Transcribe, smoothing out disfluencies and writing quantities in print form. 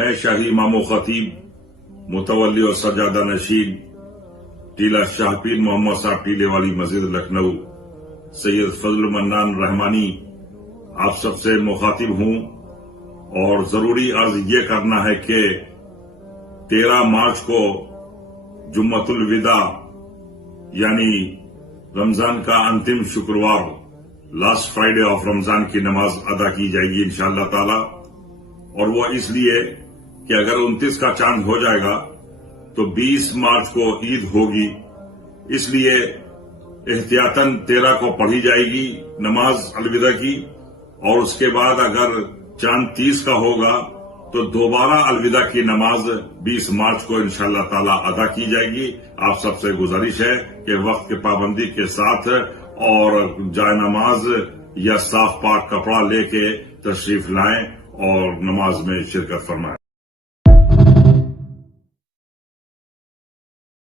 میں شاہی امام و خطیب متولی اور سجادہ نشین ٹیلہ شاہ پیر محمد صاحب ٹیلے والی مسجد لکھنؤ سید فضل منان رحمانی آپ سب سے مخاطب ہوں اور ضروری عرض یہ کرنا ہے کہ 13 مارچ کو جمعۃ الوداع یعنی رمضان کا انتم شکروار لاسٹ فرائیڈے آف رمضان کی نماز ادا کی جائے گی انشاءاللہ تعالی، اور وہ اس لیے کہ اگر 29 کا چاند ہو جائے گا تو 20 مارچ کو عید ہوگی، اس لیے احتیاطاً 13 کو پڑھی جائے گی نماز الوداع کی، اور اس کے بعد اگر چاند 30 کا ہوگا تو دوبارہ الوداع کی نماز 20 مارچ کو انشاءاللہ تعالی ادا کی جائے گی۔ آپ سب سے گزارش ہے کہ وقت کی پابندی کے ساتھ اور جائے نماز یا صاف پاک کپڑا لے کے تشریف لائیں اور نماز میں شرکت فرمائیں۔